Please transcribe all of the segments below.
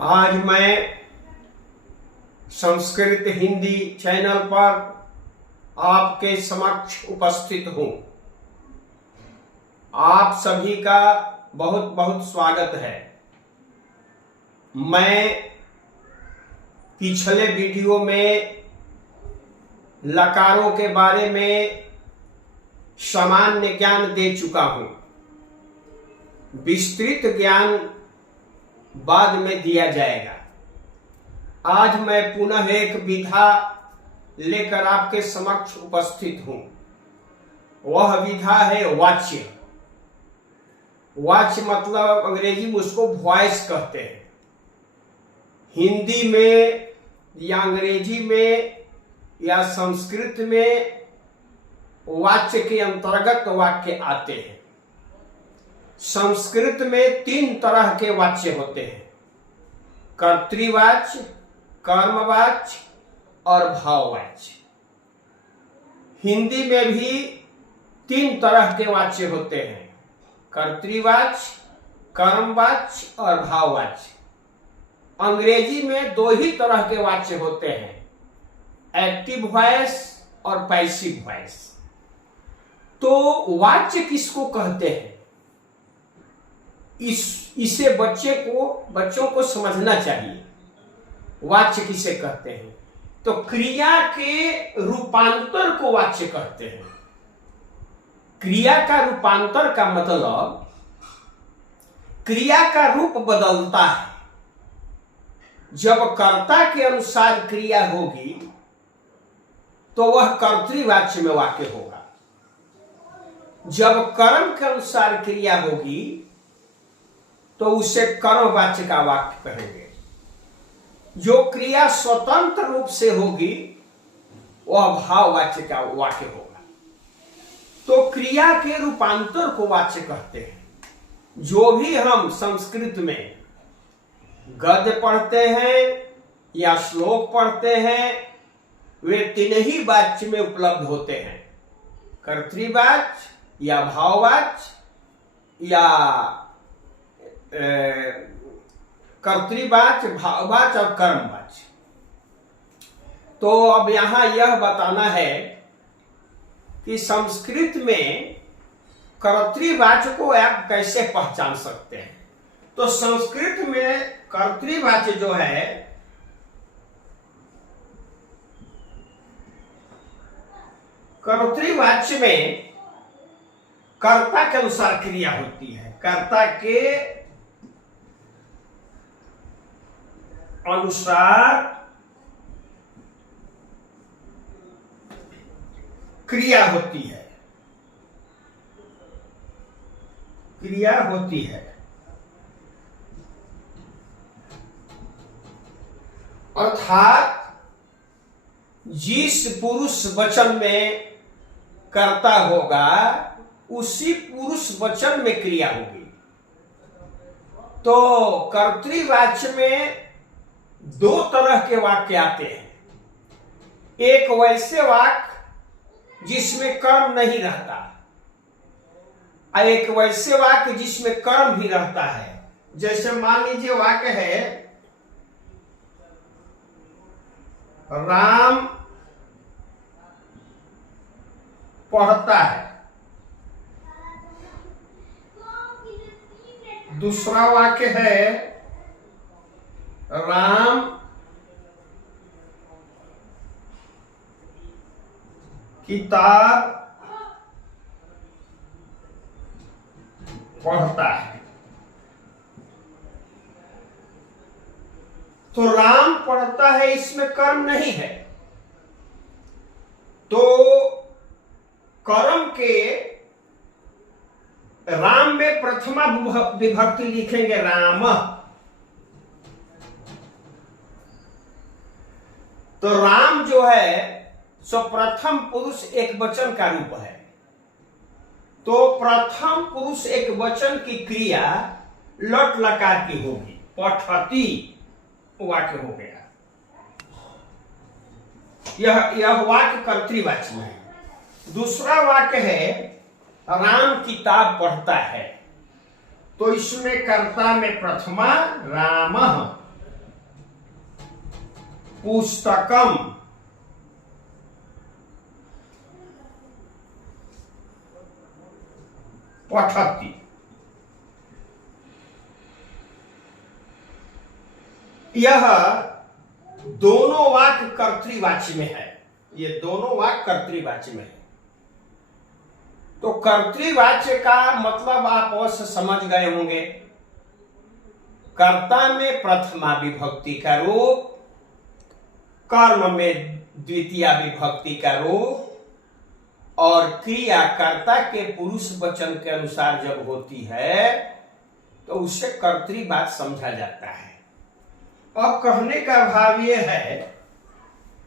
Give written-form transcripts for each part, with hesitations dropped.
आज मैं संस्कृत हिंदी चैनल पर आपके समक्ष उपस्थित हूं। आप सभी का बहुत बहुत स्वागत है। मैं पिछले वीडियो में लकारों के बारे में सामान्य ज्ञान दे चुका हूं। विस्तृत ज्ञान बाद में दिया जाएगा। आज मैं पुनः एक विधा लेकर आपके समक्ष उपस्थित हूं। वह विधा है वाच्य। वाच्य मतलब अंग्रेजी में उसको वॉइस कहते हैं। हिंदी में या अंग्रेजी में या संस्कृत में वाच्य के अंतर्गत वाक्य आते हैं। संस्कृत में 3 तरह के वाच्य होते हैं: कर्तृवाच्य, कर्मवाच्य और भाववाच्य। हिंदी में भी 3 तरह के वाच्य होते हैं: कर्तृवाच्य, कर्मवाच्य और भाववाच्य। अंग्रेजी में 2 ही तरह के वाच्य होते हैं: एक्टिव वॉइस और पैसिव वॉइस। तो वाच्य किसको कहते हैं, इसे बच्चों को समझना चाहिए। वाच्य किसे कहते हैं? तो क्रिया के रूपांतर को वाच्य कहते हैं। क्रिया का रूपांतर का मतलब क्रिया का रूप बदलता है। जब कर्ता के अनुसार क्रिया होगी तो वह कर्तृवाच्य में वाक्य होगा। जब कर्म के अनुसार क्रिया होगी तो उसे कर्मवाच्य का वाक्य कहेंगे। जो क्रिया स्वतंत्र रूप से होगी वह भाववाच्य का वाक्य होगा। तो क्रिया के रूपांतर को वाच्य कहते हैं। जो भी हम संस्कृत में गद्य पढ़ते हैं या श्लोक पढ़ते हैं वे 3 ही वाच्य में उपलब्ध होते हैं: कर्तृवाच्य या भाववाच्य या कर्तृवाच्य, भाववाच्य और कर्मवाच्य। तो अब यहां यह बताना है कि संस्कृत में कर्तृवाच्य को आप कैसे पहचान सकते हैं। तो संस्कृत में कर्तृवाच्य जो है कर्तृवाच्य में कर्ता के अनुसार क्रिया होती है। कर्ता के अनुसार क्रिया होती है। क्रिया होती है अर्थात जिस पुरुष वचन में कर्ता होगा उसी पुरुष वचन में क्रिया होगी। तो कर्तृवाच्य में 2 तरह के वाक्य आते हैं। एक वैसे वाक्य जिसमें कर्म नहीं रहता, और एक वैसे वाक्य जिसमें कर्म भी रहता है। जैसे मान लीजिए वाक्य है राम पढ़ता है। दूसरा वाक्य है राम किताब पढ़ता है। तो राम पढ़ता है इसमें कर्म नहीं है। तो कर्म के राम में प्रथमा विभक्ति लिखेंगे राम। तो राम जो है सो प्रथम पुरुष एक वचन का रूप है। तो प्रथम पुरुष एक वचन की क्रिया लट लकार की होगी। पठती वाक्य हो गया। यह वाक्य कर्तृवाच्य है। दूसरा वाक्य है राम किताब पढ़ता है। तो इसमें कर्ता में प्रथमा राम पुस्तकम, पठति। यह दोनों वाक्य कर्तृवाच्य में है। ये दोनों वाक्य कर्तृवाच्य में है। तो कर्तृवाच्य का मतलब आप अवश्य समझ गए होंगे। कर्ता में प्रथमा विभक्ति का रूप, कर्म में द्वितीय विभक्ति का रूप, और क्रिया कर्ता के पुरुष वचन के अनुसार जब होती है तो उससे कर्तृवाच्य समझा जाता है। अब कहने का भाव यह है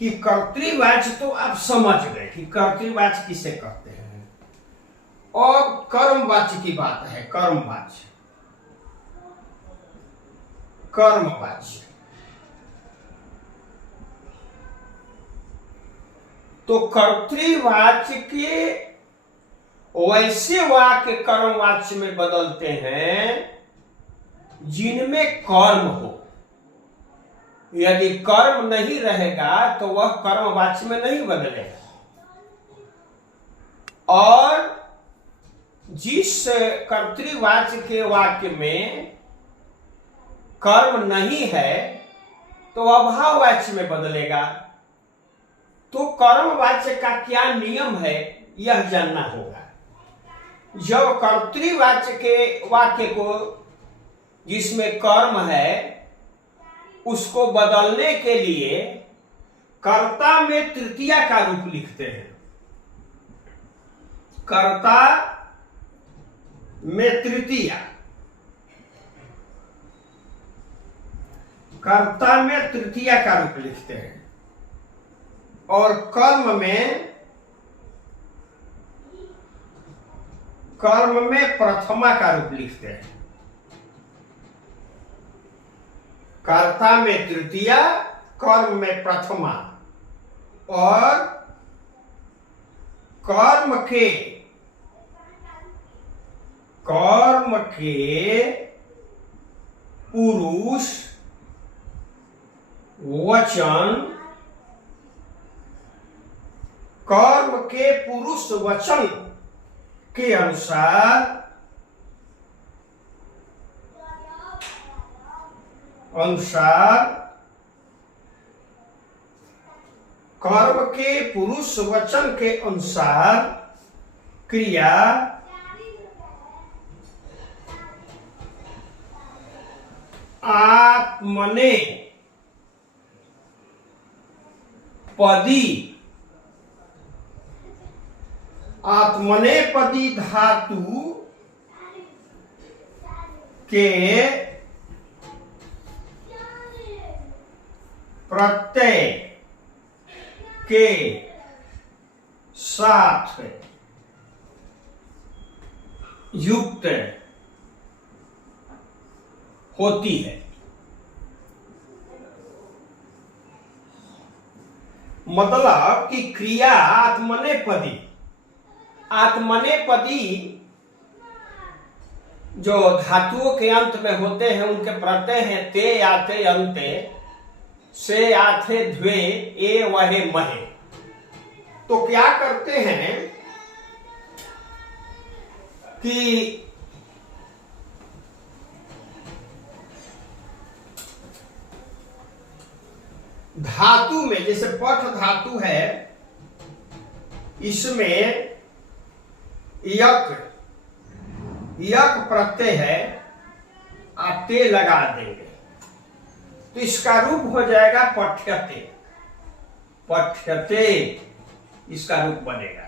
कि कर्तृवाच्य तो आप समझ गए कि कर्तृवाच्य किसे कहते हैं। और कर्मवाच्य की बात है। कर्मवाच्य, कर्मवाच्य। तो कर्तृवाच्य के वैसे वाक्य कर्मवाच्य में बदलते हैं जिनमें कर्म हो। यदि कर्म नहीं रहेगा तो वह कर्मवाच्य में नहीं बदलेगा। और जिस कर्तृवाच्य के वाक्य में कर्म नहीं है तो अभाववाच्य में बदलेगा। तो कर्मवाच्य का क्या नियम है यह जानना होगा। जब कर्तृवाच्य के वाक्य को जिसमें कर्म है उसको बदलने के लिए कर्ता में तृतीया का रूप लिखते हैं। कर्ता में तृतीया, कर्ता में तृतीया का रूप लिखते हैं। और कर्म में प्रथमा का रूप लिखते हैं। कर्ता में तृतीया, कर्म में प्रथमा। और कर्म के पुरुष वचन, कर्म के पुरुष वचन के अनुसार कर्म के पुरुष वचन के अनुसार क्रिया आत्मने पदी, आत्मनेपदी धातु के प्रत्यय के साथ युक्त होती है। मतलब कि क्रिया आत्मनेपदी, आत्मनेपदी जो धातुओं के अंत में होते हैं उनके प्रत्यय हैं ते, आते, अंते, से, आथे, द्वे, ए, वहे, महे। तो क्या करते हैं कि धातु में, जैसे पठ धातु है, इसमें यक प्रत्यय है, आप ते लगा देंगे तो इसका रूप हो जाएगा पठ्यते। पठ्यते इसका रूप बनेगा।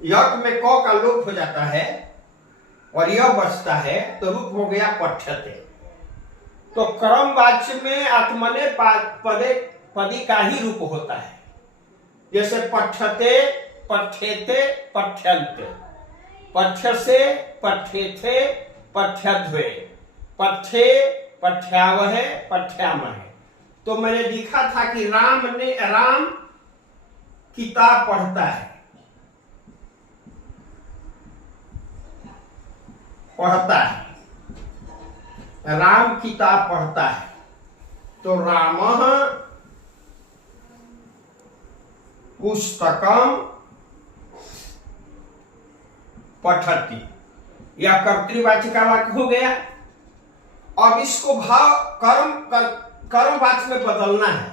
यक में क का लोप हो जाता है और यह बचता है तो रूप हो गया पठ्यते। तो क्रमवाच्य में आत्मने पदी का ही रूप होता है। जैसे पठ्यते, पठ्येते, पठ्यन्ते, पठ्यसे, पठ्येथे, पठ्यध्वे, पठ्ये, पठ्यावहे, पठ्यामहे। तो मैंने लिखा था कि राम किताब पढ़ता है, राम किताब पढ़ता है। तो रामः पुस्तकम पठति, यह कर्तृवाची का वाक्य हो गया। अब इसको भाव कर्मवाची में बदलना है,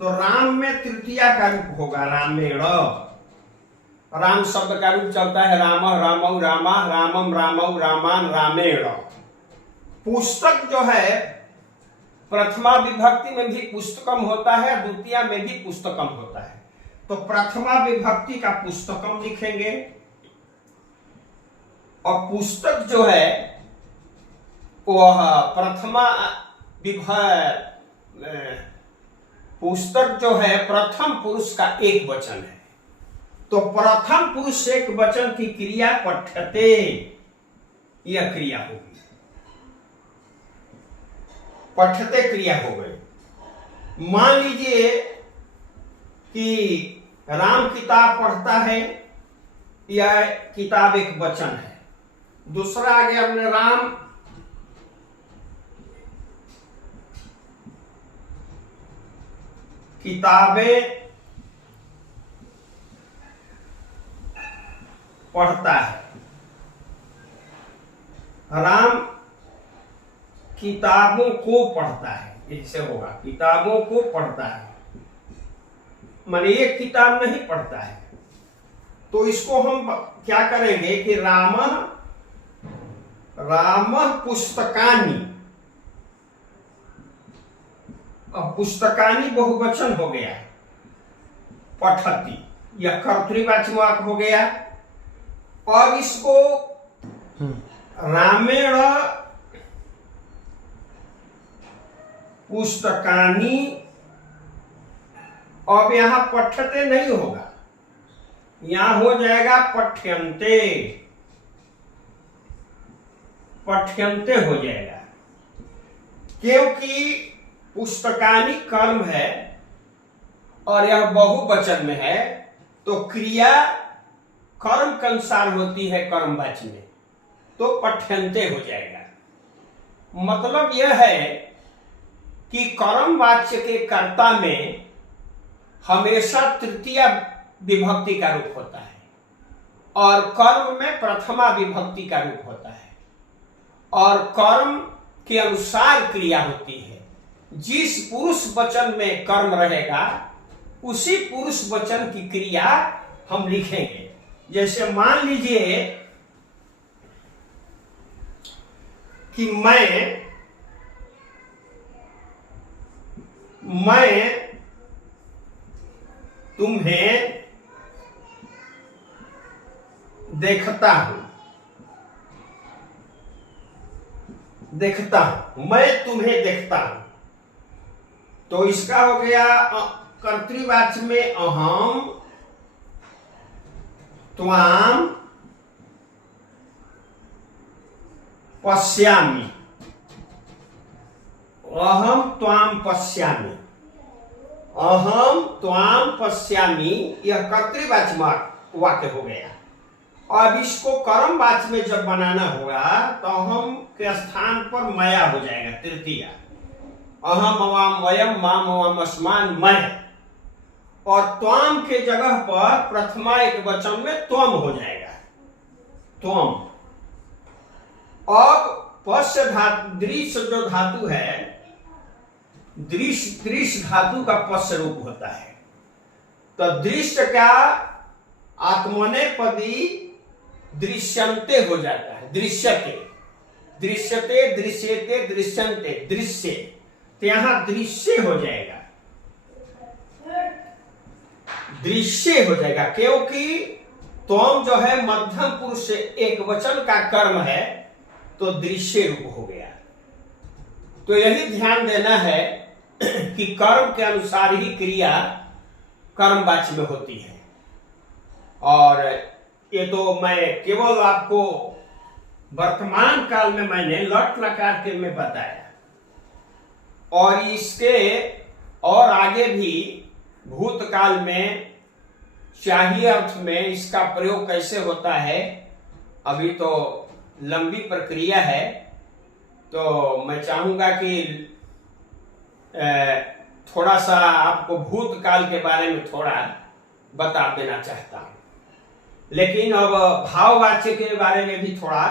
तो राम में तृतीया का रूप होगा रामेण। राम शब्द का रूप चलता है राम, रामौ रामा, रामम रामौ रामान, रामेण। पुस्तक जो है प्रथमा विभक्ति में भी पुस्तकम होता है, द्वितीया में भी पुस्तकम होता है। तो प्रथमा विभक्ति का पुस्तकम लिखेंगे, और पुस्तक जो है वह प्रथमा पुस्तक जो है प्रथम पुरुष का एक वचन है। तो प्रथम पुरुष एक वचन की क्रिया पठते, यह क्रिया होगी, पठते क्रिया हो गई। मान लीजिए कि राम किताब पढ़ता है, यह किताब एक वचन है। दूसरा आ गया अपने राम किताबें पढ़ता है, राम किताबों को पढ़ता है, इससे होगा किताबों को पढ़ता है, माने एक किताब नहीं पढ़ता है। तो इसको हम क्या करेंगे कि रामः पुस्तकानि, अब पुस्तकानि बहुवचन हो गया, पठति यह कर्तृवाची वाक्य हो गया। और इसको रामेण पुस्तकानि, अब यहां पठते नहीं होगा, यहां हो जाएगा पठ्यन्ते, पठ्यन्ते हो जाएगा, क्योंकि पुस्तकानि कर्म है और यह बहुवचन में है, तो क्रिया कर्म के अनुसार होती है कर्मवाची में, तो पठ्यन्ते हो जाएगा। मतलब यह है कि कर्मवाच्य के कर्ता में हमेशा तृतीया विभक्ति का रूप होता है और कर्म में प्रथमा विभक्ति का रूप होता है, और कर्म के अनुसार क्रिया होती है। जिस पुरुष वचन में कर्म रहेगा उसी पुरुष वचन की क्रिया हम लिखेंगे। जैसे मान लीजिए कि मैं तुम्हें देखता हूं, मैं तुम्हें देखता हूं, तो इसका हो गया कर्तृवाची में अहम त्वाम पश्यामि, अहम त्वाम पश्यामि, अहम त्वाम पश्यामि, यह कर्तृवाची वाक्य हो गया। अब इसको कर्मवाची में जब बनाना होगा तो अहम के स्थान पर मया हो जाएगा, तृतीया, अहम अवाम वयम माम अवाम अस्मान मैं, और त्वाम के जगह पर प्रथमा एक वचन में त्वम हो जाएगा, त्वम। अब पश्य धातु, दृश्य जो धातु है, दृश्य धातु का पश्य रूप होता है, तो दृश्य का आत्मनेपदी दृश्यन्ते हो जाता है, दृश्यते, दृश्यते, दृश्यते, दृश्यन्ते, दृश्य, तो यहां दृश्य हो जाएगा, दृश्य हो जाएगा, क्योंकि त्वम जो है मध्यम पुरुष से एक वचन का कर्म है, तो दृश्य रूप हो गया। तो यही ध्यान देना है कि कर्म के अनुसार ही क्रिया कर्मवाची में होती है। और ये तो मैं केवल आपको वर्तमान काल में मैंने लट लकार के में बताया, और इसके और आगे भी भूतकाल में शाही अर्थ में इसका प्रयोग कैसे होता है, अभी तो लंबी प्रक्रिया है। तो मैं चाहूंगा कि थोड़ा सा आपको भूतकाल के बारे में थोड़ा बता देना चाहता हूं। लेकिन अब भाववाच्य के बारे में भी थोड़ा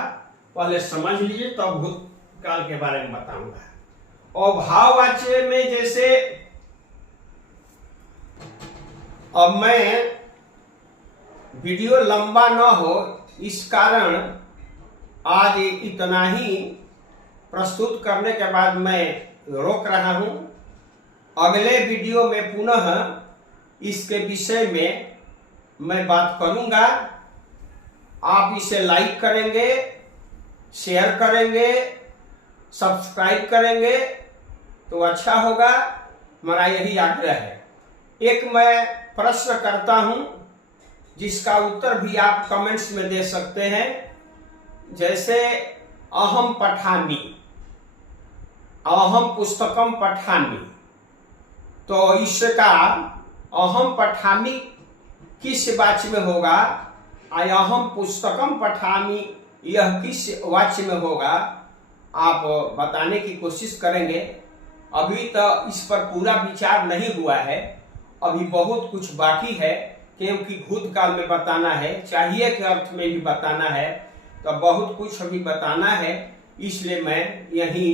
पहले समझ लीजिए, तब भूतकाल के बारे में बताऊंगा। और भाववाच्य में जैसे अब मैं वीडियो लंबा न हो इस कारण आज इतना ही प्रस्तुत करने के बाद मैं रोक रहा हूं। अगले वीडियो में पुनः इसके विषय में मैं बात करूंगा। आप इसे लाइक करेंगे, शेयर करेंगे, सब्सक्राइब करेंगे तो अच्छा होगा, हमारा यही आग्रह है। एक मैं प्रश्न करता हूं जिसका उत्तर भी आप कमेंट्स में दे सकते हैं। जैसे अहम पठामि, अहम पुस्तकम पठामि, तो इसका अहम पठामि किस वाच्य में होगा, अहम पुस्तकम पठामि यह किस वाच्य में होगा, आप बताने की कोशिश करेंगे। अभी तो इस पर पूरा विचार नहीं हुआ है, अभी बहुत कुछ बाकी है, क्योंकि भूतकाल में बताना है, चाहिए के अर्थ में भी बताना है, तो बहुत कुछ अभी बताना है। इसलिए मैं यहीं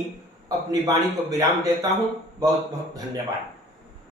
अपनी वाणी को विराम देता हूं। बहुत बहुत धन्यवाद।